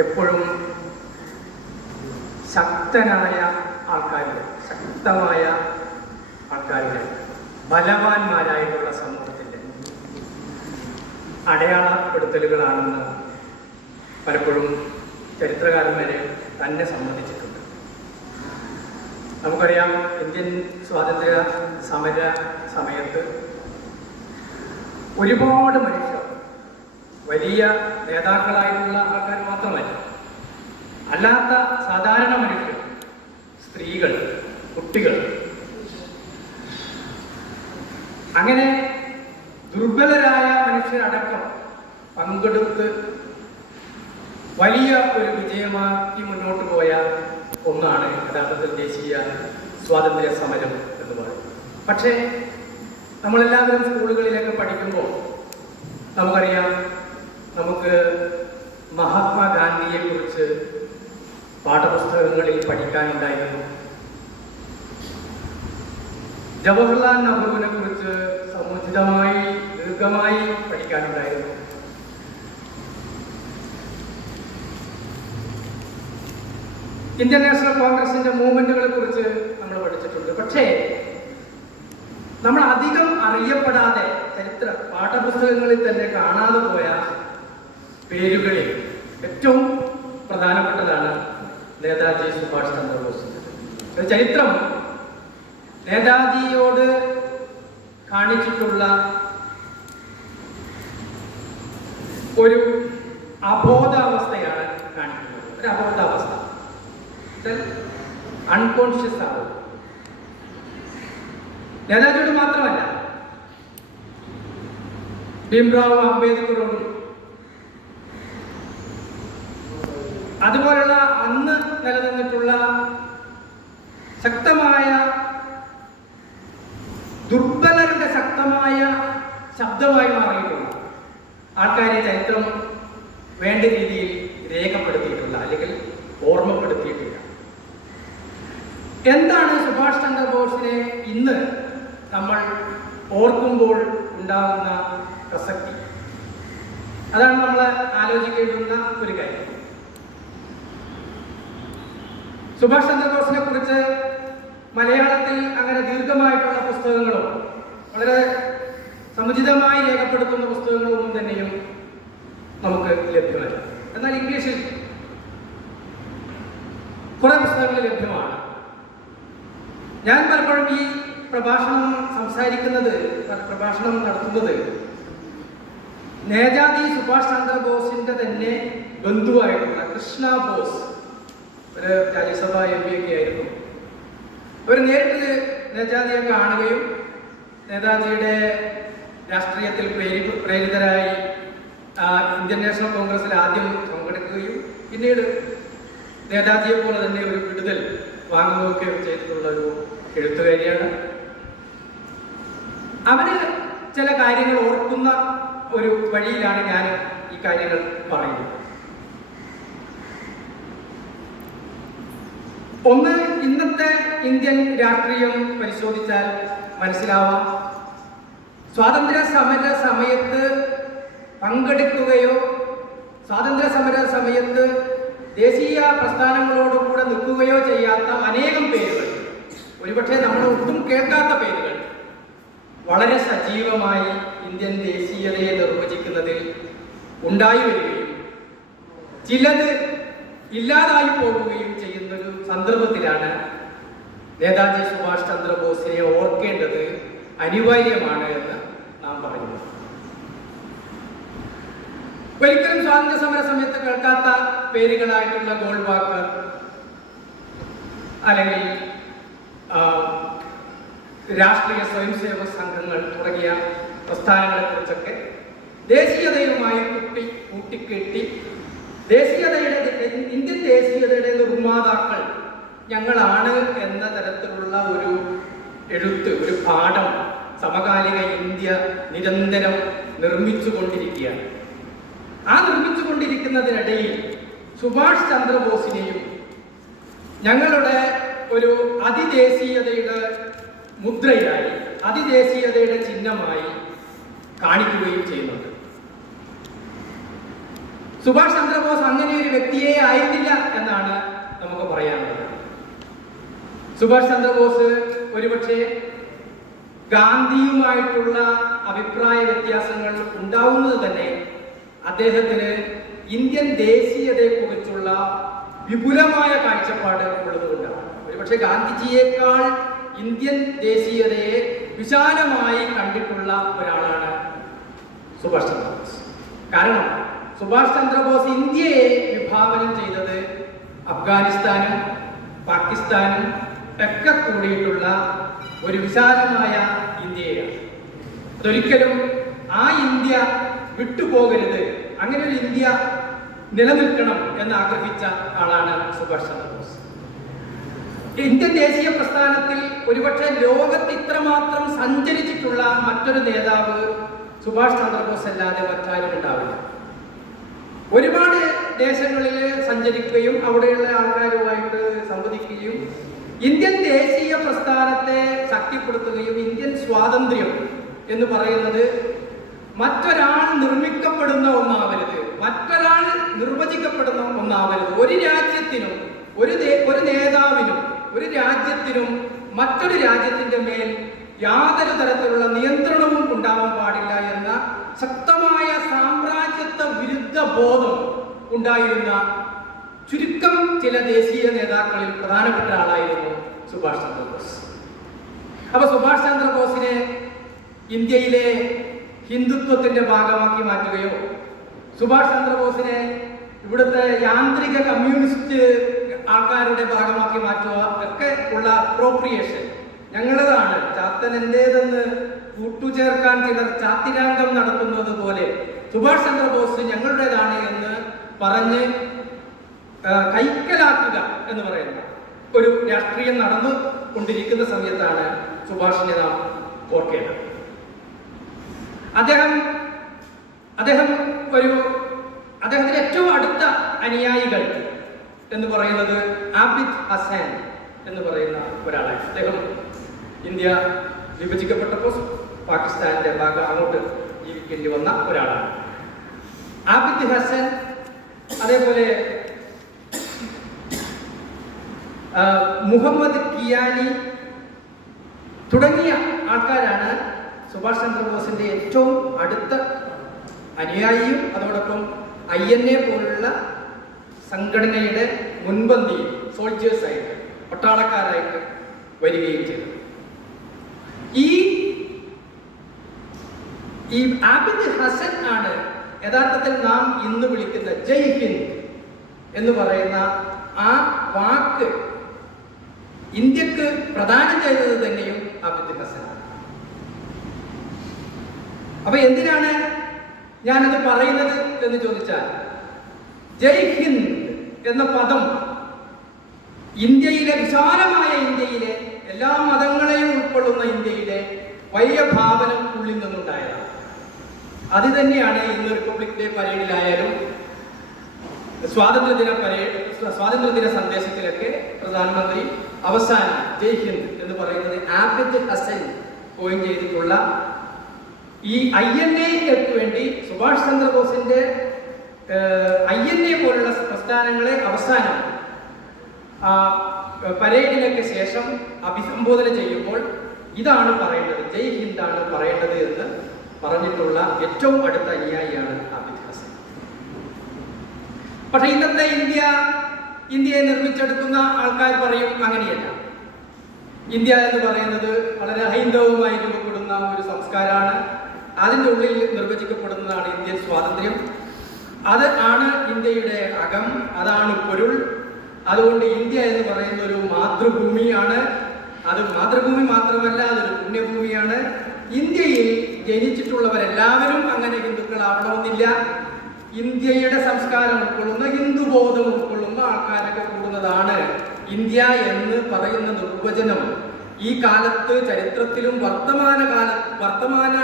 എപ്പോഴും ശക്തനായ ആൾക്കാരുടെ ശക്തമായ ആൾക്കാരുടെ ബലവാന്മാരായിട്ടുള്ള സമൂഹത്തിന്റെ അടയാളപ്പെടുത്തലുകളാണെന്ന് പലപ്പോഴും ചരിത്രകാരന്മാരെ തന്നെ സംബന്ധിച്ചിട്ടുണ്ട് നമുക്കറിയാം ഇന്ത്യൻ സ്വാതന്ത്ര്യ സമര സമയത്ത് ഒരുപാട് മനുഷ്യർ വലിയ നേതാക്കളായിട്ടുള്ള ആൾക്കാർ മാത്രമല്ല അല്ലാത്ത സാധാരണ മനുഷ്യർ സ്ത്രീകൾ കുട്ടികൾ. അങ്ങനെ ദുർബലരായ മനുഷ്യരടക്കം പങ്കെടുത്ത് വലിയ ഒരു വിജയമാക്കി മുന്നോട്ട് പോയ ഒന്നാണ് യഥാർത്ഥത്തിൽ ദേശീയ സ്വാതന്ത്ര്യ സമരം എന്ന് പറയുന്നത്. പക്ഷേ നമ്മളെല്ലാവരും സ്കൂളുകളിലൊക്കെ പഠിക്കുമ്പോൾ നമുക്കറിയാം നമുക്ക് മഹാത്മാഗാന്ധിയെ കുറിച്ച് പാഠപുസ്തകങ്ങളിൽ പഠിക്കാനുണ്ടായിരുന്നു. ജവഹർലാൽ നെഹ്റുവിനെ കുറിച്ച് സമുചിതമായി ദീർഘമായി പഠിക്കാനുണ്ടായിരുന്നു. ഇന്ത്യൻ നാഷണൽ കോൺഗ്രസിന്റെ മൂവ്മെന്റുകളെ കുറിച്ച് നമ്മൾ പഠിച്ചിട്ടുണ്ട്. പക്ഷേ നമ്മൾ അധികം അറിയപ്പെടാതെ ചരിത്ര പാഠപുസ്തകങ്ങളിൽ തന്നെ കാണാതെ പോയ പേരുകളിൽ ഏറ്റവും പ്രധാനപ്പെട്ടതാണ് നേതാജി സുഭാഷ് ചന്ദ്രബോസ്. ചരിത്രം നേതാജിയോട് കാണിച്ചിട്ടുള്ള ഒരു അബോധാവസ്ഥയാണ് കാണിക്കുന്നത്. ഒരു അബോധാവസ്ഥ. അൺകോൺഷ്യസ് ആവും. നേതാജിയോട് മാത്രമല്ല ഭീംറാവു അംബേദ്കറോടും അതുപോലുള്ള അന്ന് നിലനിന്നിട്ടുള്ള ശക്തമായ ദുർബലരുടെ ശക്തമായ ശബ്ദമായി മാറിയിട്ടുള്ള ആൾക്കാരെ ചരിത്രം വേണ്ട രീതിയിൽ രേഖപ്പെടുത്തിയിട്ടില്ല അല്ലെങ്കിൽ ഓർമ്മപ്പെടുത്തിയിട്ടില്ല. എന്താണ് സുഭാഷ് ചന്ദ്രബോസിനെ ഇന്ന് നമ്മൾ ഓർക്കുമ്പോൾ ഉണ്ടാകുന്ന പ്രസക്തി? അതാണ് നമ്മൾ ആലോചിക്കേണ്ടുന്ന ഒരു കാര്യം. സുഭാഷ് ചന്ദ്രബോസിനെ കുറിച്ച് മലയാളത്തിൽ അങ്ങനെ ദീർഘമായിട്ടുള്ള പുസ്തകങ്ങളോ വളരെ സമുചിതമായി രേഖപ്പെടുത്തുന്ന പുസ്തകങ്ങളൊന്നും തന്നെയും നമുക്ക് ലഭ്യമല്ല. എന്നാൽ ഇംഗ്ലീഷിൽ കുറെ പുസ്തകങ്ങൾ ലഭ്യമാണ്. ഞാൻ പലപ്പോഴും ഈ പ്രഭാഷണം സംസാരിക്കുന്നത് പ്രഭാഷണം നടത്തുന്നത് നേതാജി സുഭാഷ് ചന്ദ്രബോസിന്റെ തന്നെ ബന്ധുവായിട്ടുള്ള കൃഷ്ണ ബോസ് ഒരു രാജ്യസഭാ എം പി ഒക്കെ ആയിരുന്നു. അവർ നേരിട്ട് നേതാജിയെ കാണുകയും നേതാജിയുടെ രാഷ്ട്രീയത്തിൽ പ്രേരി പ്രേരിതരായി ഇന്ത്യൻ നാഷണൽ കോൺഗ്രസിൽ ആദ്യം പങ്കെടുക്കുകയും പിന്നീട് നേതാജിയെ പോലെ തന്നെ ഒരു വിടുതൽ വാങ്ങുകയൊക്കെ ചെയ്തിട്ടുള്ള ഒരു എഴുത്തുകാരിയാണ്. അവർ ചില കാര്യങ്ങൾ ഓർക്കുന്ന ഒരു വഴിയിലാണ് ഞാൻ ഈ കാര്യങ്ങൾ പറയുന്നത്. ഒന്ന് ഇന്നത്തെ ഇന്ത്യൻ രാഷ്ട്രീയം പരിശോധിച്ചാൽ മനസ്സിലാവാം. സ്വാതന്ത്ര്യ സമര സമയത്ത് പങ്കെടുക്കുകയോ സ്വാതന്ത്ര്യ സമര സമയത്ത് ദേശീയ പ്രസ്ഥാനങ്ങളോടുകൂടെ നിൽക്കുകയോ ചെയ്യാത്ത അനേകം പേരുകൾ ഒരുപക്ഷെ നമ്മൾ ഒട്ടും കേൾക്കാത്ത പേരുകൾ വളരെ സജീവമായി ഇന്ത്യൻ ദേശീയതയെ നിർവചിക്കുന്നതിൽ ഉണ്ടായി വരികയും ചിലത് ഇല്ലാതായി പോകുകയും ഒരു സന്ദർഭത്തിലാണ് നേതാജി സുഭാഷ് ചന്ദ്രബോസിനെ ഓർക്കേണ്ടത് അനിവാര്യമാണ് എന്ന് നാം പറയുന്നത് ഒരിക്കലും സ്വാതന്ത്ര്യ സമര സമയത്ത് കേൾക്കാത്ത പേരുകളായിട്ടുള്ള ഗോൾവാക്കർ അല്ലെങ്കിൽ രാഷ്ട്രീയ സ്വയംസേവക സംഘങ്ങൾ തുടങ്ങിയ പ്രസ്ഥാനങ്ങളെ കുറിച്ചൊക്കെ ദേശീയതയുമായി കുട്ടി കൂട്ടിക്കെട്ടി ദേശീയതയുടെ ഇന്ത്യൻ ദേശീയതയുടെ നിർമ്മാതാക്കൾ ഞങ്ങളാണ് എന്ന തരത്തിലുള്ള ഒരു എഴുത്ത് ഒരു പാഠം സമകാലിക ഇന്ത്യ നിരന്തരം നിർമ്മിച്ചുകൊണ്ടിരിക്കുകയാണ്. ആ നിർമ്മിച്ചുകൊണ്ടിരിക്കുന്നതിനിടയിൽ സുഭാഷ് ചന്ദ്രബോസിനെയും ഞങ്ങളുടെ ഒരു അതിദേശീയതയുടെ മുദ്രയായി അതിദേശീയതയുടെ ചിഹ്നമായി കാണിക്കുകയും ചെയ്യുന്നുണ്ട്. സുഭാഷ് ചന്ദ്രബോസ് അങ്ങനെ ഒരു വ്യക്തി വ്യക്തിയെ ആയിരുന്നില്ല എന്നാണ് നമുക്ക് പറയാനുള്ളത്. സുഭാഷ് ചന്ദ്രബോസ് ഒരുപക്ഷെ ഗാന്ധിയുമായിട്ടുള്ള അഭിപ്രായ വ്യത്യാസങ്ങൾ ഉണ്ടാവുന്നത് തന്നെ അദ്ദേഹത്തിന് ഇന്ത്യൻ ദേശീയതയെക്കുറിച്ചുള്ള വിപുലമായ കാഴ്ചപ്പാട് ഉള്ളതുകൊണ്ടാണ്. ഒരുപക്ഷെ ഗാന്ധിജിയേക്കാൾ ഇന്ത്യൻ ദേശീയതയെ വിശാലമായി കണ്ടിട്ടുള്ള ഒരാളാണ് സുഭാഷ് ചന്ദ്രബോസ്. കാരണം സുഭാഷ് ചന്ദ്രബോസ് ഇന്ത്യയെ വിഭാവനം ചെയ്തത് അഫ്ഗാനിസ്ഥാനും പാകിസ്ഥാനും ഒക്കെ കൂടിയിട്ടുള്ള ഒരു വിശാലമായ ഇന്ത്യയാണ്. അതൊരിക്കലും ആ ഇന്ത്യ വിട്ടുപോകരുത്. അങ്ങനെ ഒരു ഇന്ത്യ നിലനിൽക്കണം എന്ന് ആഗ്രഹിച്ച ആളാണ് സുഭാഷ് ചന്ദ്രബോസ്. ഇന്ത്യൻ ദേശീയ പ്രസ്ഥാനത്തിൽ ഒരുപക്ഷെ ലോകത്ത് ഇത്രമാത്രം സഞ്ചരിച്ചിട്ടുള്ള മറ്റൊരു നേതാവ് സുഭാഷ് ചന്ദ്രബോസ് അല്ലാതെ മറ്റാരും ഉണ്ടാവില്ല. ഒരുപാട് ദേശങ്ങളിൽ സഞ്ചരിക്കുകയും അവിടെയുള്ള ആൾക്കാരുമായിട്ട് സംവദിക്കുകയും ഇന്ത്യൻ ദേശീയ പ്രസ്ഥാനത്തെ ശക്തിപ്പെടുത്തുകയും ഇന്ത്യൻ സ്വാതന്ത്ര്യം എന്ന് പറയുന്നത് മറ്റൊരാൾ നിർമ്മിക്കപ്പെടുന്ന ഒന്നാവരുത്. മറ്റൊരാൾ നിർവചിക്കപ്പെടുന്ന ഒന്നാവരുത്. ഒരു രാജ്യത്തിനും ഒരു ഒരു നേതാവിനും ഒരു രാജ്യത്തിനും മറ്റൊരു രാജ്യത്തിന്റെ മേൽ യാതൊരു തരത്തിലുള്ള നിയന്ത്രണവും ഉണ്ടാവാൻ പാടില്ല എന്ന ശക്തമായ സാമ്രാജ്യത്വ വിരുദ്ധ ബോധം ഉണ്ടായിരുന്ന ചുരുക്കം ചില ദേശീയ നേതാക്കളിൽ പ്രധാനപ്പെട്ട ആളായിരുന്നു സുഭാഷ് ചന്ദ്രബോസ്. അപ്പൊ സുഭാഷ് ചന്ദ്രബോസിനെ ഇന്ത്യയിലെ ഹിന്ദുത്വത്തിന്റെ ഭാഗമാക്കി മാറ്റുകയോ സുഭാഷ് ചന്ദ്രബോസിനെ ഇവിടുത്തെ യാന്ത്രിക കമ്മ്യൂണിസ്റ്റ് ആൾക്കാരുടെ ഭാഗമാക്കി മാറ്റുക ഒക്കെ ഉള്ള അപ്രോപ്രിയേഷൻ ഞങ്ങളുടേതാണ് ചാത്തൻ എന്റേതെന്ന് കൂട്ടുചേർക്കാൻ ചിലർ ചാത്തിരാംഗം നടത്തുന്നത് പോലെ സുഭാഷ് ചന്ദ്രബോസ് ഞങ്ങളുടേതാണ് എന്ന് പറഞ്ഞ് കൈക്കലാക്കുക എന്ന് പറയുന്ന ഒരു രാഷ്ട്രീയം നടന്നു കൊണ്ടിരിക്കുന്ന സമയത്താണ് സുഭാഷിനെ നാം ഓർക്കേണ്ടത്. അദ്ദേഹം അദ്ദേഹം ഒരു അദ്ദേഹത്തിന്റെ ഏറ്റവും അടുത്ത അനുയായികൾ എന്ന് പറയുന്നത് ആബിദ് ഹസൻ എന്ന് പറയുന്ന ഒരാളാണ്. അദ്ദേഹം ഇന്ത്യ വിഭജിക്കപ്പെട്ടപ്പോൾ പാകിസ്ഥാന്റെ ഭാഗം അങ്ങോട്ട് ജീവിക്കേണ്ടി വന്ന ഒരാളാണ്. ആബിദ് ഹസൻ അതേപോലെ മുഹമ്മദ് കിയാനി തുടങ്ങിയ ആൾക്കാരാണ് സുഭാഷ് ചന്ദ്രബോസിന്റെ ഏറ്റവും അടുത്ത അനുയായിയും അതോടൊപ്പം ഐ എൻ എ പോലുള്ള സംഘടനയുടെ മുൻപന്തിയിൽ സോൾജേഴ്സായിട്ട് പട്ടാളക്കാരായിട്ട് വരികയും ചെയ്തു. ഈ ഈ ആബിദ് ഹസൻ ആണ് യഥാർത്ഥത്തിൽ നാം ഇന്ന് വിളിക്കുന്ന ജയ് ഹിന്ദ് എന്ന് പറയുന്ന ആ വാക്ക് ഇന്ത്യയ്ക്ക് പ്രദാനം ചെയ്തത് തന്നെയും ആബിദ് ഹസൻ അപ്പൊ എന്തിനാണ് ഞാനത് പറയുന്നത് എന്ന് ചോദിച്ചാൽ ജയ് ഹിന്ദ് എന്ന പദം ഇന്ത്യയിലെ വിശാലമായ ഇന്ത്യയിലെ എല്ലാ മതങ്ങളെയും ഉൾക്കൊള്ളുന്ന ഇന്ത്യയിലെ വലിയ ഭാവനം ഉള്ളിൽ നിന്നുണ്ടായതാണ്. അത് തന്നെയാണ് ഇന്ന് റിപ്പബ്ലിക് ഡേ പരേഡിലായാലും സ്വാതന്ത്ര്യദിന പരേഡ് സ്വാതന്ത്ര്യദിന സന്ദേശത്തിലൊക്കെ പ്രധാനമന്ത്രി അവസാനം ജയ് ഹിന്ദ് എന്ന് പറയുന്നത് ആബിദ് ഹസൻ പോയിന്റ് ചെയ്തിട്ടുള്ള ഈ ഐ എൻ എക്ക് വേണ്ടി സുഭാഷ് ചന്ദ്രബോസിന്റെ ഐ എൻ എ പോലുള്ള പ്രസ്ഥാനങ്ങളെ അവസാനം പരേഡിനൊക്കെ ശേഷം അഭിസംബോധന ചെയ്യുമ്പോൾ ഇതാണ് പറയേണ്ടത് ജയ് ഹിന്ദാണ് പറയേണ്ടത് എന്ന് പറഞ്ഞിട്ടുള്ള ഏറ്റവും അടുത്ത അനുയായിയാണ് അബിദ് ഹസൻ പക്ഷെ ഇന്നത്തെ ഇന്ത്യ ഇന്ത്യയെ നിർമ്മിച്ചെടുക്കുന്ന ആൾക്കാർ പറയും അങ്ങനെയല്ല. ഇന്ത്യ എന്ന് പറയുന്നത് വളരെ ഹൈന്ദവുമായി രൂപപ്പെടുന്ന ഒരു സംസ്കാരമാണ്. അതിന്റെ ഉള്ളിൽ നിർവചിക്കപ്പെടുന്നതാണ് ഇന്ത്യൻ സ്വാതന്ത്ര്യം. അത് ആണ് ഇന്ത്യയുടെ അകം അതാണ് പൊരുൾ. അതുകൊണ്ട് ഇന്ത്യ എന്ന് പറയുന്ന ഒരു മാതൃഭൂമിയാണ്. അത് മാതൃഭൂമി മാത്രമല്ല അതൊരു പുണ്യഭൂമിയാണ്. ഇന്ത്യയിൽ ജനിച്ചിട്ടുള്ളവരെല്ലാവരും അങ്ങനെ ഹിന്ദുക്കളാവണമെന്നില്ല. ഇന്ത്യയുടെ സംസ്കാരം ഉൾക്കൊള്ളുന്ന ഹിന്ദുബോധം ഉൾക്കൊള്ളുന്ന ആൾക്കാരൊക്കെ കൂടുന്നതാണ് ഇന്ത്യ എന്ന് പറയുന്ന നിർവചനം ഈ കാലത്ത് ചരിത്രത്തിലും വർത്തമാന കാല വർത്തമാന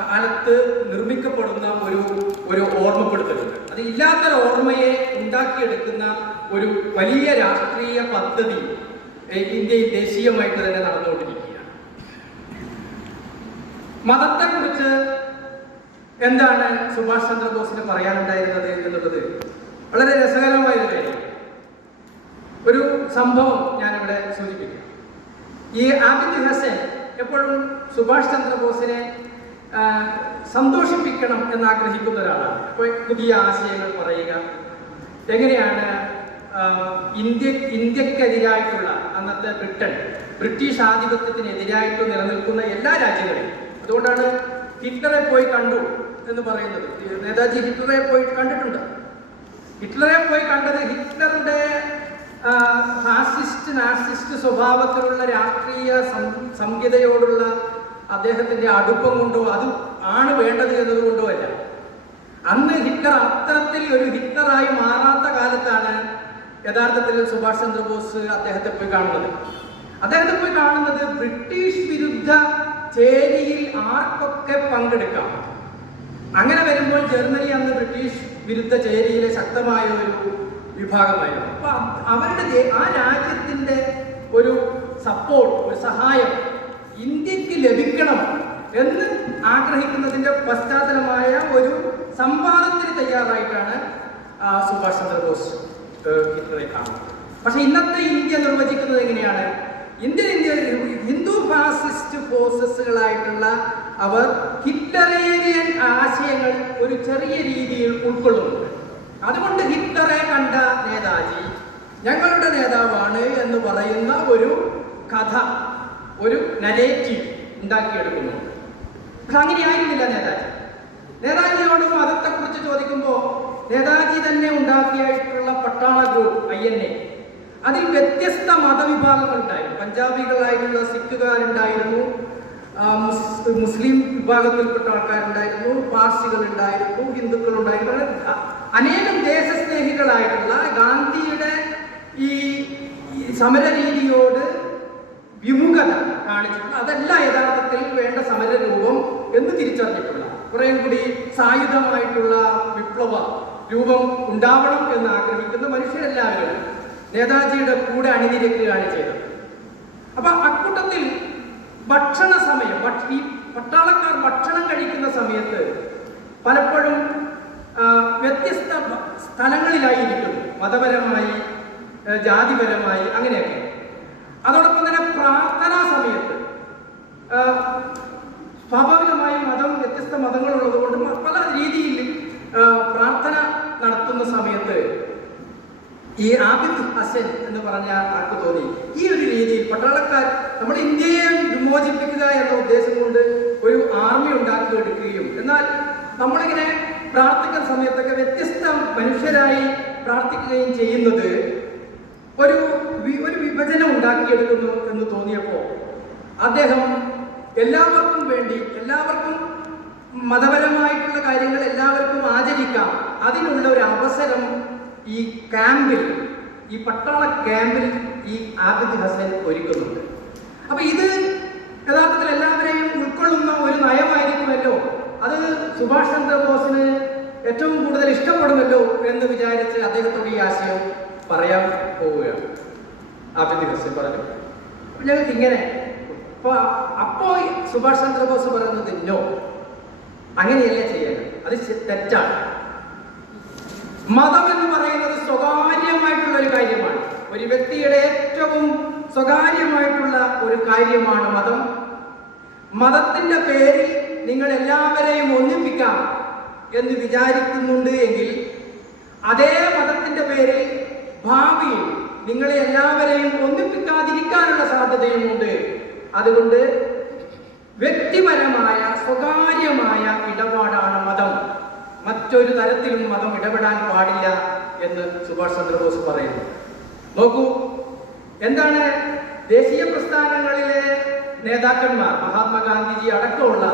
കാലത്ത് നിർമ്മിക്കപ്പെടുന്ന ഒരു ഒരു ഓർമ്മപ്പെടുത്തലുണ്ട്. അത് ഇല്ലാത്തൊരു ഓർമ്മയെ ഉണ്ടാക്കിയെടുക്കുന്ന ഒരു വലിയ രാഷ്ട്രീയ പദ്ധതി ഇന്ത്യയിൽ ദേശീയമായിട്ട് തന്നെ നടന്നുകൊണ്ടിരിക്കുകയാണ്. മതത്തെക്കുറിച്ച് എന്താണ് സുഭാഷ് ചന്ദ്രബോസിന് പറയാനുണ്ടായിരുന്നത് എന്നുള്ളത് വളരെ രസകരമായൊരു കാര്യം. ഒരു സംഭവം ഞാനിവിടെ സൂചിപ്പിക്കാം. ഈ ആബിദ് ഹസൻ എപ്പോഴും സുഭാഷ് ചന്ദ്രബോസിനെ സന്തോഷിപ്പിക്കണം എന്നാഗ്രഹിക്കുന്ന ഒരാളാണ് അപ്പോൾ പുതിയ ആശയങ്ങൾ പറയുക. എങ്ങനെയാണ് ഇന്ത്യ ഇന്ത്യക്കെതിരായിട്ടുള്ള അന്നത്തെ ബ്രിട്ടൻ ബ്രിട്ടീഷ് ആധിപത്യത്തിനെതിരായിട്ട് നിലനിൽക്കുന്ന എല്ലാ രാജ്യങ്ങളെയും അതുകൊണ്ടാണ് ഹിറ്റ്ലറെ പോയി കണ്ടു എന്ന് പറയുന്നത്. നേതാജി ഹിറ്റ്ലറെ പോയി കണ്ടിട്ടുണ്ട്. ഹിറ്റ്ലറെ പോയി കണ്ടത് ഹിറ്റ്ലറുടെ ഫാസിസ്റ്റ് നാസിസ്റ്റ് സ്വഭാവത്തിലുള്ള രാഷ്ട്രീയ സംഹിതയോടുള്ള അദ്ദേഹത്തിന്റെ അടുപ്പം കൊണ്ടോ അത് ആണ് വേണ്ടത് എന്നതുകൊണ്ടോ അല്ല. അന്ന് ഹിറ്റ്ലർ അത്തരത്തിൽ ഒരു ഹിറ്റ്ലറായി മാറാത്ത കാലത്താണ് യഥാർത്ഥത്തിൽ സുഭാഷ് ചന്ദ്രബോസ് അദ്ദേഹത്തെ പോയി കാണുന്നത്. അദ്ദേഹത്തെ പോയി കാണുന്നത് ബ്രിട്ടീഷ് വിരുദ്ധ ചേരിയിൽ ആർക്കൊക്കെ പങ്കെടുക്കാം? അങ്ങനെ വരുമ്പോൾ ജർമ്മനി അന്ന് ബ്രിട്ടീഷ് വിരുദ്ധ ചേരിയിലെ ശക്തമായ ഒരു വിഭാഗമായിരുന്നു. അപ്പൊ അവരുടെ ആ രാജ്യത്തിന്റെ ഒരു സപ്പോർട്ട് ഒരു സഹായം ഇന്ത്യയ്ക്ക് ലഭിക്കണം എന്ന് ആഗ്രഹിക്കുന്നതിന്റെ പശ്ചാത്തലമായ ഒരു സംവാദത്തിന് തയ്യാറായിട്ടാണ് സുഭാഷ് ചന്ദ്രബോസ് ഹിറ്റ്ലറെ കാണുന്നത്. പക്ഷെ ഇന്നത്തെ ഇന്ത്യ നിർവചിക്കുന്നത് എങ്ങനെയാണ്? ഇന്ത്യൻ ഇന്ത്യ ഹിന്ദു ഫാസിസ്റ്റ് ഫോഴ്സസുകളായിട്ടുള്ള അവർ ഹിറ്റ്ലറേറിയൻ ആശയങ്ങൾ ഒരു ചെറിയ രീതിയിൽ ഉൾക്കൊള്ളുന്നുണ്ട്. അതുകൊണ്ട് ഹിറ്റ്ലറെ കണ്ട നേതാജി ഞങ്ങളുടെ നേതാവാണ് എന്ന് പറയുന്ന ഒരു കഥ ഒരു നരേറ്റീവ് ഉണ്ടാക്കിയെടുക്കുന്നുണ്ട് പക്ഷെ അങ്ങനെയായിരുന്നില്ല നേതാജി. നേതാജിയോട് മതത്തെക്കുറിച്ച് ചോദിക്കുമ്പോൾ നേതാജി തന്നെ ഉണ്ടാക്കിയായിട്ടുള്ള പട്ടാള ഗ്രൂപ്പ് ഐ എൻ എ അതിൽ വ്യത്യസ്ത മതവിഭാഗങ്ങൾ ഉണ്ടായിരുന്നു. പഞ്ചാബികളായിട്ടുള്ള സിഖുകാരുണ്ടായിരുന്നു മുസ്ലിം വിഭാഗത്തിൽപ്പെട്ട ആൾക്കാരുണ്ടായിരുന്നു പാർസികൾ ഉണ്ടായിരുന്നു ഹിന്ദുക്കൾ ഉണ്ടായിരുന്നു അനേകം ദേശസ്നേഹികളായിട്ടുള്ള ഗാന്ധിയുടെ ഈ സമര രീതിയോട് വിമുഖത കാണിച്ചിട്ടുള്ള അതല്ല യഥാർത്ഥത്തിൽ വേണ്ട സമര രൂപം എന്ന് തിരിച്ചറിഞ്ഞിട്ടുള്ള കുറേ കൂടി സായുധമായിട്ടുള്ള വിപ്ലവ രൂപം ഉണ്ടാവണം എന്ന് ആഗ്രഹിക്കുന്ന മനുഷ്യരെല്ലാവരും നേതാജിയുടെ കൂടെ അണിനിരക്കുകയാണ് ചെയ്തത് അപ്പൊ അക്കൂട്ടത്തിൽ ഭക്ഷണ സമയം ഈ പട്ടാളക്കാർ ഭക്ഷണം കഴിക്കുന്ന സമയത്ത് പലപ്പോഴും വ്യത്യസ്ത സ്ഥലങ്ങളിലായിരിക്കും മതപരമായി ജാതിപരമായി അങ്ങനെയൊക്കെ. അതോടൊപ്പം തന്നെ പ്രാർത്ഥനാ സമയത്ത് സ്വാഭാവികമായി മതം വ്യത്യസ്ത മതങ്ങളുള്ളത് കൊണ്ട് പല രീതിയിൽ പ്രാർത്ഥന നടത്തുന്ന സമയത്ത് ഈ ആബിദ് ഹസൻ എന്ന് പറഞ്ഞ ആൾക്ക് തോന്നി. ഈ ഒരു രീതിയിൽ പട്ടാളക്കാർ നമ്മുടെ ഇന്ത്യയെ വിമോചിപ്പിക്കുക എന്ന ഉദ്ദേശം കൊണ്ട് ഒരു ആർമി ഉണ്ടാക്കി എടുക്കുകയും എന്നാൽ നമ്മളിങ്ങനെ പ്രാർത്ഥിക്കുന്ന സമയത്തൊക്കെ വ്യത്യസ്ത മനുഷ്യരായി പ്രാർത്ഥിക്കുകയും ചെയ്യുന്നത് ഒരു ഉണ്ടാക്കിയെടുക്കുന്നു എന്ന് തോന്നിയപ്പോൾ അദ്ദേഹം എല്ലാവർക്കും വേണ്ടി എല്ലാവർക്കും മതപരമായിട്ടുള്ള കാര്യങ്ങൾ എല്ലാവർക്കും ആചരിക്കാം. അതിനുള്ള ഒരു അവസരം ഈ ക്യാമ്പിൽ ഈ പട്ടാള ക്യാമ്പിൽ ഈ ആബിദ് ഹസൻ ഒരുക്കുന്നുണ്ട്. അപ്പൊ ഇത് യഥാർത്ഥത്തിൽ എല്ലാവരെയും ഉൾക്കൊള്ളുന്ന ഒരു നയമായിരിക്കുമല്ലോ. അത് സുഭാഷ് ചന്ദ്രബോസിന് ഏറ്റവും കൂടുതൽ ഇഷ്ടപ്പെടുമല്ലോ എന്ന് വിചാരിച്ച് അദ്ദേഹത്തോട് ഈ ആശയം പറയാൻ പോവുകയാണ്. ആബിദ് ഹസൻ പറഞ്ഞു. ഞങ്ങൾക്ക് ഇങ്ങനെ അപ്പൊ അപ്പോ സുഭാഷ് ചന്ദ്രബോസ് പറയുന്നത് നോ. അങ്ങനെയല്ലേ ചെയ്യേണ്ടത്? അത് തെറ്റാണ്. മതം എന്ന് പറയുന്നത് സ്വകാര്യമായിട്ടുള്ള ഒരു കാര്യമാണ്. ഒരു വ്യക്തിയുടെ ഏറ്റവും സ്വകാര്യമായിട്ടുള്ള ഒരു കാര്യമാണ് മതം. മതത്തിന്റെ പേരിൽ നിങ്ങൾ എല്ലാവരെയും ഒന്നിപ്പിക്കാം എന്ന് വിചാരിക്കുന്നുണ്ട് എങ്കിൽ അതേ മതത്തിന്റെ പേരിൽ ഭാവിയിൽ നിങ്ങളെ എല്ലാവരെയും ഒന്നിപ്പിക്കാതിരിക്കാനുള്ള സാധ്യതയുമുണ്ട്. അതുകൊണ്ട് വ്യക്തിപരമായ സ്വകാര്യമായ ഇടപാടാണ് മതം. മറ്റൊരു തരത്തിലും മതം ഇടപെടാൻ പാടില്ല എന്ന് സുഭാഷ് ചന്ദ്രബോസ് പറയുന്നു. നോക്കൂ എന്താണ് ദേശീയ പ്രസ്ഥാനങ്ങളിലെ നേതാക്കന്മാർ? മഹാത്മാഗാന്ധിജി അടക്കമുള്ള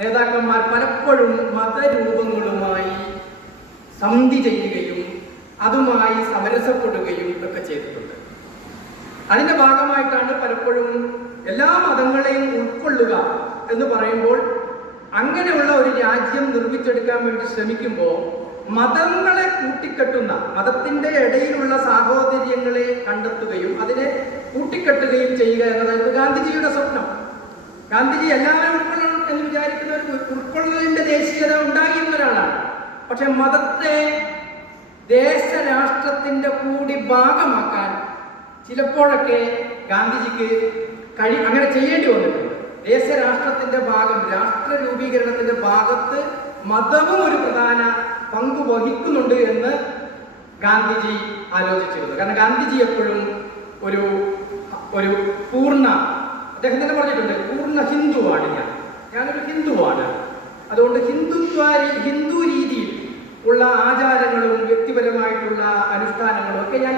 നേതാക്കന്മാർ പലപ്പോഴും മതരൂപങ്ങളുമായി സന്ധി ചെയ്യുകയും അതുമായി സമരസപ്പെടുകയും ഒക്കെ ചെയ്തിട്ടുണ്ട്. അതിന്റെ ഭാഗമായിട്ടാണ് പലപ്പോഴും എല്ലാ മതങ്ങളെയും ഉൾക്കൊള്ളുക എന്ന് പറയുമ്പോൾ അങ്ങനെയുള്ള ഒരു രാജ്യം നിർമ്മിച്ചെടുക്കാൻ വേണ്ടി ശ്രമിക്കുമ്പോൾ മതങ്ങളെ കൂട്ടിക്കെട്ടുന്ന മതത്തിന്റെ ഇടയിലുള്ള സാഹോദര്യങ്ങളെ കണ്ടെത്തുകയും അതിനെ കൂട്ടിക്കെട്ടുകയും ചെയ്യുക എന്നതായിരുന്നു ഗാന്ധിജിയുടെ സ്വപ്നം. ഗാന്ധിജി എല്ലാവരും ഉൾക്കൊള്ളണം എന്ന് വിചാരിക്കുന്ന ഉൾക്കൊള്ളലിന്റെ ദേശീയത ഉണ്ടായിരുന്ന ഒരാളാണ് പക്ഷെ മതത്തെ ദേശരാഷ്ട്രത്തിന്റെ കൂടി ഭാഗമാക്കാൻ ചിലപ്പോഴൊക്കെ ഗാന്ധിജിക്ക് കഴി അങ്ങനെ ചെയ്യേണ്ടി വന്നിട്ടുണ്ട്. ദേശരാഷ്ട്രത്തിന്റെ ഭാഗം രാഷ്ട്ര രൂപീകരണത്തിന്റെ ഭാഗത്ത് മതവും ഒരു പ്രധാന പങ്ക് വഹിക്കുന്നുണ്ട് എന്ന് ഗാന്ധിജി ആലോചിച്ചിരുന്നു. കാരണം ഗാന്ധിജി എപ്പോഴും ഒരു ഒരു പൂർണ അദ്ദേഹം തന്നെ പറഞ്ഞിട്ടുണ്ട് പൂർണ ഹിന്ദുവാണ് ഞാൻ. ഞാനൊരു ഹിന്ദുവാണ്. അതുകൊണ്ട് ഹിന്ദുത്വ ഹിന്ദു രീതിയിൽ ഉള്ള ആചാരങ്ങളും വ്യക്തിപരമായിട്ടുള്ള അനുഷ്ഠാനങ്ങളും ഒക്കെ ഞാൻ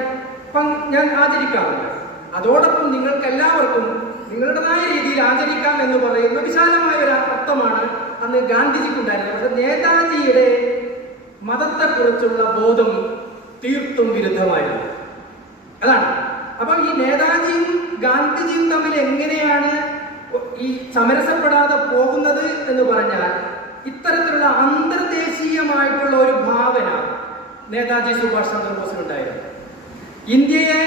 ഞാൻ ആചരിക്കാറുണ്ട് അതോടൊപ്പം നിങ്ങൾക്ക് എല്ലാവർക്കും നിങ്ങളുടേതായ രീതിയിൽ ആചരിക്കാം എന്ന് പറയുന്ന വിശാലമായ ഒരു അർത്ഥമാണ് അന്ന് ഗാന്ധിജിക്കുണ്ടായിരുന്നത്. പക്ഷെ നേതാജിയുടെ മതത്തെക്കുറിച്ചുള്ള ബോധം തീർത്തും വിരുദ്ധമായിരുന്നു. അതാണ്. അപ്പം ഈ നേതാജിയും ഗാന്ധിജിയും തമ്മിൽ എങ്ങനെയാണ് ഈ സമരസപ്പെടാതെ പോകുന്നത് എന്ന് പറഞ്ഞാൽ ഇത്തരത്തിലുള്ള അന്തർദേശീയമായിട്ടുള്ള ഒരു ഭാവന നേതാജി സുഭാഷ് ചന്ദ്രബോസിനുണ്ടായിരുന്നു. ഇന്ത്യയെ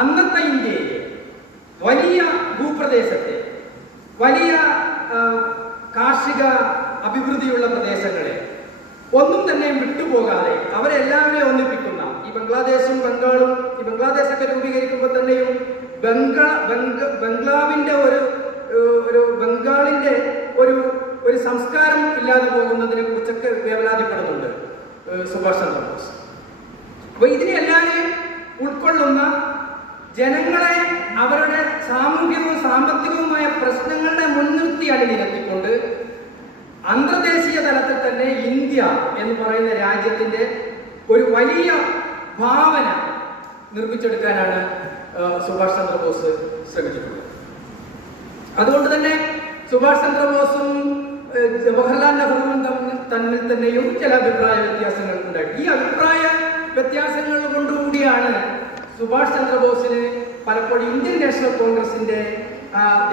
അന്നത്തെ ഇന്ത്യയെ വലിയ ഭൂപ്രദേശത്തെ വലിയ കാർഷിക അഭിവൃദ്ധിയുള്ള പ്രദേശങ്ങളെ ഒന്നും തന്നെ വിട്ടുപോകാതെ അവരെല്ലാവരെയും ഒന്നിപ്പിക്കുന്ന ഈ ബംഗ്ലാദേശും ബംഗാളും ഈ ബംഗ്ലാദേശൊക്കെ രൂപീകരിക്കുമ്പോൾ തന്നെയും ബംഗാ ബംഗ ബംഗ്ലാവിന്റെ ഒരു ഒരു ബംഗാളിന്റെ ഒരു ഒരു സംസ്കാരം ഇല്ലാതെ പോകുന്നതിനെ കുറിച്ചൊക്കെ വേവലാതിപ്പെടുന്നുണ്ട് സുഭാഷ് ചന്ദ്രബോസ്. അപ്പൊ ഇതിനെ ഉൾക്കൊള്ളുന്ന ജനങ്ങളെ അവരുടെ സാമൂഹികവും സാമ്പത്തികവുമായ പ്രശ്നങ്ങളുടെ മുൻനിർത്തി അണിനിരത്തിക്കൊണ്ട് അന്തർദേശീയ തലത്തിൽ തന്നെ ഇന്ത്യ എന്ന് പറയുന്ന രാജ്യത്തിന്റെ ഒരു വലിയ ഭാവന നിർമ്മിച്ചെടുക്കാനാണ് സുഭാഷ് ചന്ദ്രബോസ് ശ്രമിച്ചിട്ടുള്ളത്. അതുകൊണ്ട് തന്നെ സുഭാഷ് ചന്ദ്രബോസും ജവഹർലാൽ നെഹ്റുവും തമ്മിൽ തമ്മിൽ തന്നെയും ചില അഭിപ്രായ വ്യത്യാസങ്ങൾ ഉണ്ടായി ഈ അഭിപ്രായ വ്യത്യാസങ്ങൾ കൊണ്ടുകൂടിയാണ് സുഭാഷ് ചന്ദ്രബോസിന് പലപ്പോഴും ഇന്ത്യൻ നാഷണൽ കോൺഗ്രസിന്റെ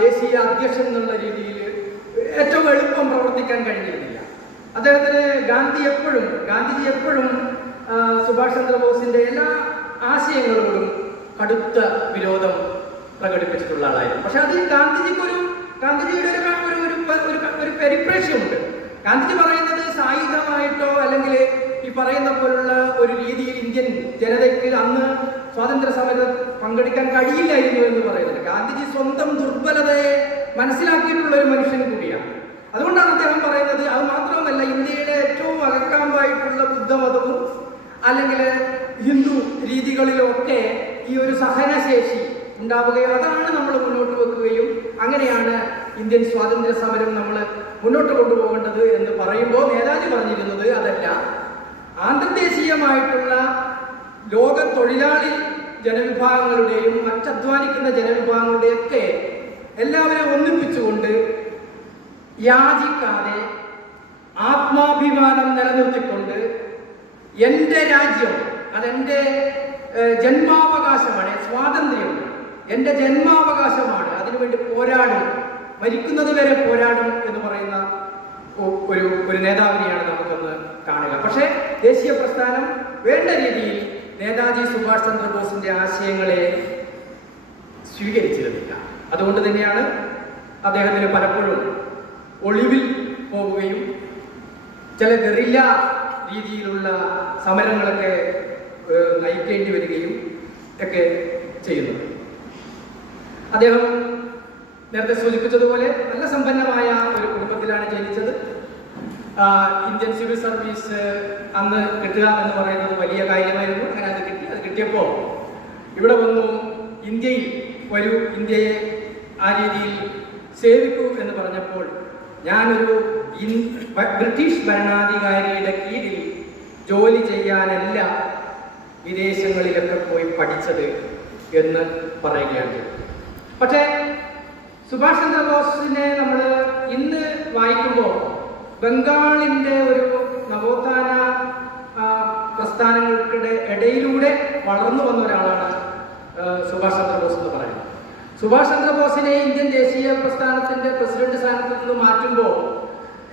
ദേശീയ അധ്യക്ഷൻ എന്നുള്ള രീതിയിൽ ഏറ്റവും എളുപ്പം പ്രവർത്തിക്കാൻ കഴിഞ്ഞിരുന്നില്ല. അദ്ദേഹത്തിന് ഗാന്ധി എപ്പോഴും ഗാന്ധിജി എപ്പോഴും സുഭാഷ് ചന്ദ്രബോസിന്റെ എല്ലാ ആശയങ്ങളോടും കടുത്ത വിരോധം പ്രകടിപ്പിച്ചിട്ടുള്ള ആളായിരുന്നു. പക്ഷെ അതിൽ ഗാന്ധിജിക്കൊരു ഗാന്ധിജിയുടെ ഒരു ഒരു പരിപ്രേക്ഷ്യമുണ്ട് ഗാന്ധിജി പറയുന്നത് സായുധമായിട്ടോ അല്ലെങ്കിൽ ഈ പറയുന്ന പോലുള്ള ഒരു രീതിയിൽ ഇന്ത്യൻ ജനതയ്ക്ക് അന്ന് സ്വാതന്ത്ര്യ സമരം പങ്കെടുക്കാൻ കഴിയില്ലായിരുന്നു എന്ന് പറയുന്നത്. ഗാന്ധിജി സ്വന്തം ദുർബലതയെ മനസ്സിലാക്കിയിട്ടുള്ള ഒരു മനുഷ്യൻ കൂടിയാണ്. അതുകൊണ്ടാണ് അദ്ദേഹം പറയുന്നത് അത് മാത്രമല്ല ഇന്ത്യയുടെ ഏറ്റവും അകക്കാമ്പായിട്ടുള്ള ബുദ്ധമതവും അല്ലെങ്കിൽ ഹിന്ദു രീതികളിലൊക്കെ ഈ ഒരു സഹനശേഷി ഉണ്ടാവുകയും അതാണ് നമ്മൾ മുന്നോട്ട് വെക്കുകയും അങ്ങനെയാണ് ഇന്ത്യൻ സ്വാതന്ത്ര്യ സമരം നമ്മൾ മുന്നോട്ട് കൊണ്ടുപോകേണ്ടത് എന്ന് പറയുമ്പോൾ നേതാജി പറഞ്ഞിരുന്നത് അതല്ല. ആന്തർദേശീയമായിട്ടുള്ള ലോക തൊഴിലാളി ജനവിഭാഗങ്ങളുടെയും മറ്റധ്വാനിക്കുന്ന ജനവിഭാഗങ്ങളുടെയൊക്കെ എല്ലാവരെയും ഒന്നിപ്പിച്ചുകൊണ്ട് യാചിക്കാതെ ആത്മാഭിമാനം നിലനിർത്തിക്കൊണ്ട് എന്റെ രാജ്യം അതെന്റെ ജന്മാവകാശമാണ് സ്വാതന്ത്ര്യം. എന്റെ ജന്മാവകാശമാണ് അതിനുവേണ്ടി പോരാടും മരിക്കുന്നത് വരെ പോരാടും എന്ന് പറയുന്ന ഒരു ഒരു നേതാവിനെയാണ് നമുക്കൊന്ന് കാണുക. പക്ഷേ ദേശീയ പ്രസ്ഥാനം വേണ്ട രീതിയിൽ നേതാജി സുഭാഷ് ചന്ദ്രബോസിന്റെ ആശയങ്ങളെ സ്വീകരിച്ചിരുന്നില്ല. അതുകൊണ്ട് തന്നെയാണ് അദ്ദേഹത്തിന് പലപ്പോഴും ഒളിവിൽ പോവുകയും ചില ഗറില്ല രീതിയിലുള്ള സമരങ്ങളൊക്കെ നയിക്കേണ്ടി വരികയും ഒക്കെ ചെയ്യുന്നത്. അദ്ദേഹം നേരത്തെ സൂചിപ്പിച്ചതുപോലെ നല്ല സമ്പന്നമായ ഒരു കുടുംബത്തിലാണ് ജനിച്ചത്. ഇന്ത്യൻ സിവിൽ സർവീസ് അന്ന് കിട്ടുക എന്ന് പറയുന്നത് വലിയ കാര്യമായിരുന്നു. അങ്ങനെ അത് കിട്ടി. അത് കിട്ടിയപ്പോൾ ഇവിടെ വന്നു. ഇന്ത്യയിൽ ഒരു ഇന്ത്യയെ ആ രീതിയിൽ സേവിക്കൂ എന്ന് പറഞ്ഞപ്പോൾ ഞാനൊരു ബ്രിട്ടീഷ് ഭരണാധികാരിയുടെ കീഴിൽ ജോലി ചെയ്യാനല്ല വിദേശങ്ങളിലൊക്കെ പോയി പഠിച്ചത് എന്ന് പറയുകയാണ് പക്ഷേ സുഭാഷ് ചന്ദ്രബോസിനെ നമ്മൾ ഇന്ന് വായിക്കുമ്പോൾ ബംഗാളിന്റെ ഒരു നവോത്ഥാന പ്രസ്ഥാനങ്ങൾക്കിടെ ഇടയിലൂടെ വളർന്നു വന്ന ഒരാളാണ് സുഭാഷ് ചന്ദ്രബോസ് എന്ന് പറയുന്നത്. സുഭാഷ് ചന്ദ്രബോസിനെ ഇന്ത്യൻ ദേശീയ പ്രസ്ഥാനത്തിന്റെ പ്രസിഡന്റ് സ്ഥാനത്ത് നിന്ന് മാറ്റുമ്പോൾ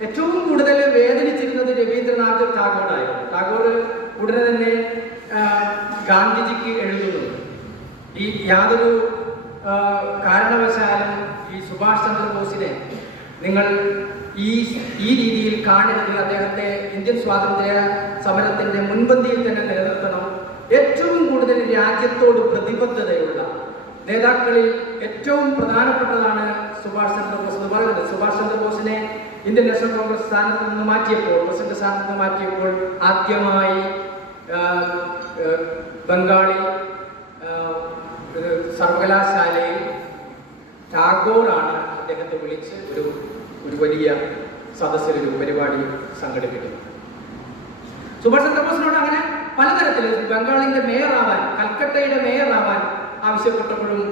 ഏറ്റവും കൂടുതൽ വേദനിച്ചിരുന്നത് രവീന്ദ്രനാഥ് ടാഗോറായിരുന്നു. ടാഗോർ ഉടനെ തന്നെ ഗാന്ധിജിക്ക് എഴുതുന്നു. ഈ യാതൊരു കാരണവശാലും ഈ സുഭാഷ് ചന്ദ്രബോസിനെ നിങ്ങൾ ഈ ഈ രീതിയിൽ കാണരുത് അദ്ദേഹത്തെ ഇന്ത്യൻ സ്വാതന്ത്ര്യ സമരത്തിന്റെ മുൻപന്തിയിൽ തന്നെ നിലനിർത്തണം. ഏറ്റവും കൂടുതൽ രാജ്യത്തോട് പ്രതിബദ്ധതയുള്ള നേതാക്കളിൽ ഏറ്റവും പ്രധാനപ്പെട്ടതാണ് സുഭാഷ് ചന്ദ്രബോസ് എന്ന് പറയുന്നത്. സുഭാഷ് ചന്ദ്രബോസിനെ ഇന്ത്യൻ നാഷണൽ കോൺഗ്രസ് സ്ഥാനത്ത് നിന്ന് മാറ്റിയപ്പോൾ പ്രസിഡന്റ് സ്ഥാനത്ത് നിന്ന് മാറ്റിയപ്പോൾ ആദ്യമായി ബംഗാളിൽ സർവകലാശാലയിൽ ടാഗോറാണ് അദ്ദേഹത്തെ വിളിച്ച് ഒരു ഒരു വലിയ സദസ്സിലൊരു പരിപാടി സംഘടിപ്പിക്കുന്നത്. സുഭാഷ് ചന്ദ്രബോസിനോട് അങ്ങനെ പലതരത്തിൽ ബംഗാളിന്റെ മേയർ ആവാൻ കൽക്കട്ടയുടെ മേയർ ആവാൻ ആവശ്യപ്പെട്ടപ്പോഴും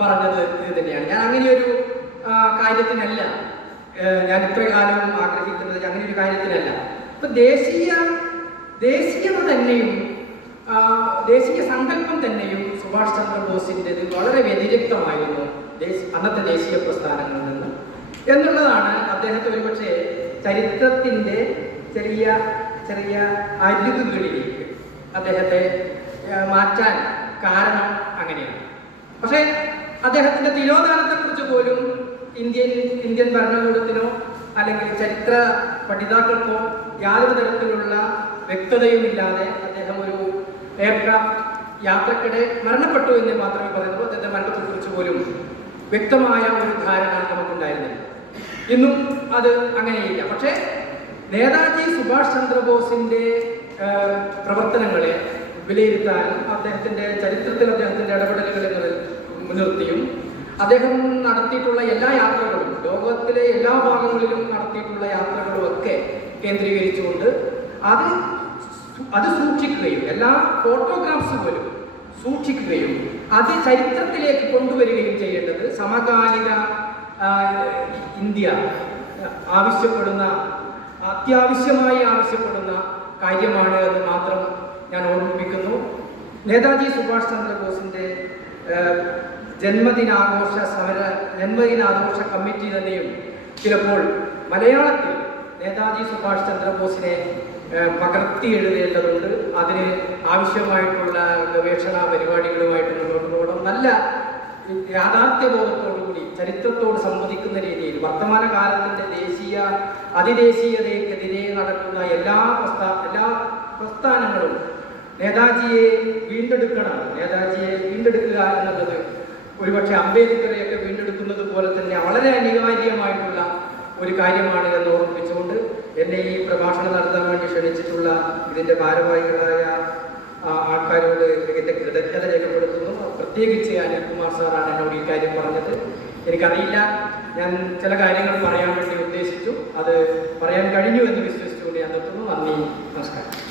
പറഞ്ഞത് ഇത് തന്നെയാണ്. ഞാൻ അങ്ങനെയൊരു ഒരു കാര്യത്തിനല്ല ഞാൻ ഇത്ര കാലം ആഗ്രഹിക്കുന്നത് അങ്ങനെ ഒരു കാര്യത്തിനല്ല. ഇപ്പൊ ദേശീയ ദേശീയത തന്നെയും ദേശീയ സങ്കല്പം തന്നെയും സുഭാഷ് ചന്ദ്രബോസിന്റെത് വളരെ വ്യതിരിക്തമായിരുന്നു അന്നത്തെ ദേശീയ പ്രസ്ഥാനങ്ങളിൽ നിന്ന്. എന്നുള്ളതാണ് അദ്ദേഹത്തെ ഒരുപക്ഷെ ചരിത്രത്തിന്റെ ചെറിയ ചെറിയ അരികുകളിലേക്ക് അദ്ദേഹത്തെ മാറ്റാൻ കാരണം അങ്ങനെയാണ്. പക്ഷേ അദ്ദേഹത്തിന്റെ തിരോധാനത്തെക്കുറിച്ച് പോലും ഇന്ത്യൻ ഇന്ത്യൻ ഭരണകൂടത്തിനോ അല്ലെങ്കിൽ ചരിത്ര പഠിതാക്കൾക്കോ യാതൊരു തരത്തിലുള്ള വ്യക്തതയുമില്ലാതെ അദ്ദേഹം ഒരു എയർക്രാഫ്റ്റ് യാത്രക്കിടെ മരണപ്പെട്ടു എന്ന് മാത്രമേ പറയുന്നുള്ളൂ. അദ്ദേഹത്തെ മരണത്തെക്കുറിച്ച് പോലും വ്യക്തമായ ഒരു ധാരണ നമുക്കുണ്ടായിരുന്നില്ല. ഇന്നും അത് അങ്ങനെയില്ല. പക്ഷേ നേതാജി സുഭാഷ് ചന്ദ്രബോസിന്റെ പ്രവർത്തനങ്ങളെ വിലയിരുത്താനും അദ്ദേഹത്തിന്റെ ചരിത്രത്തിൽ അദ്ദേഹത്തിന്റെ ഇടപെടലുകളെ മുൻനിർത്തിയും അദ്ദേഹം നടത്തിയിട്ടുള്ള എല്ലാ യാത്രകളും ലോകത്തിലെ എല്ലാ ഭാഗങ്ങളിലും നടത്തിയിട്ടുള്ള യാത്രകളും ഒക്കെ കേന്ദ്രീകരിച്ചുകൊണ്ട് അത് അത് സൂക്ഷിക്കുകയും എല്ലാ ഫോട്ടോഗ്രാഫ്സ് പോലും സൂക്ഷിക്കുകയും അത് ചരിത്രത്തിലേക്ക് കൊണ്ടുവരികയും ചെയ്യേണ്ടത് സമകാലിക ഇന്ത്യ ആവശ്യപ്പെടുന്ന അത്യാവശ്യമായി ആവശ്യപ്പെടുന്ന കാര്യമാണ് എന്ന് മാത്രം ഞാൻ ഓർമ്മിപ്പിക്കുന്നു. നേതാജി സുഭാഷ് ചന്ദ്രബോസിന്റെ ജന്മദിനാഘോഷ സമര ജന്മദിനാഘോഷ കമ്മിറ്റി തന്നെയും ചിലപ്പോൾ മലയാളത്തിൽ നേതാജി സുഭാഷ് ചന്ദ്രബോസിനെ പകർത്തി എഴുതേണ്ടതുണ്ട്. അതിന് ആവശ്യമായിട്ടുള്ള ഗവേഷണ പരിപാടികളുമായിട്ട് മുന്നോട്ട് പോകണം. നല്ല യാഥാർത്ഥ്യബോധത്തോടുകൂടി ചരിത്രത്തോട് സംവദിക്കുന്ന രീതിയിൽ വർത്തമാന കാലത്തിന്റെ ദേശീയ അതിദേശീയതയ്ക്കെതിരെ നടക്കുന്ന എല്ലാ പ്രസ്ഥാ എല്ലാ പ്രസ്ഥാനങ്ങളും നേതാജിയെ വീണ്ടെടുക്കണം. നേതാജിയെ വീണ്ടെടുക്കുക എന്നുള്ളത് ഒരുപക്ഷെ അംബേദ്കറെയൊക്കെ വീണ്ടെടുക്കുന്നത് പോലെ തന്നെ വളരെ അനിവാര്യമായിട്ടുള്ള ഒരു കാര്യമാണ് എന്ന് ഓർമ്മിപ്പിച്ചുകൊണ്ട് എന്നെ ഈ പ്രഭാഷണം നടത്താൻ വേണ്ടി ക്ഷണിച്ചിട്ടുള്ള ഇതിന്റെ ഭാരവാഹികളായ ആൾക്കാരോട് എന്റെ കൃതജ്ഞത രേഖപ്പെടുത്തുന്നു. പ്രത്യേകിച്ച് അനിൽകുമാർ സാറാണ് എന്നോട് ഈ കാര്യം പറഞ്ഞത്. എനിക്കറിയില്ല. ഞാൻ ചില കാര്യങ്ങൾ പറയാൻ വേണ്ടി ഉദ്ദേശിച്ചു. അത് പറയാൻ കഴിഞ്ഞു എന്ന് വിശ്വസിച്ചുകൊണ്ട് ഞാൻ നിർത്തുന്നു. നന്ദി. നമസ്കാരം.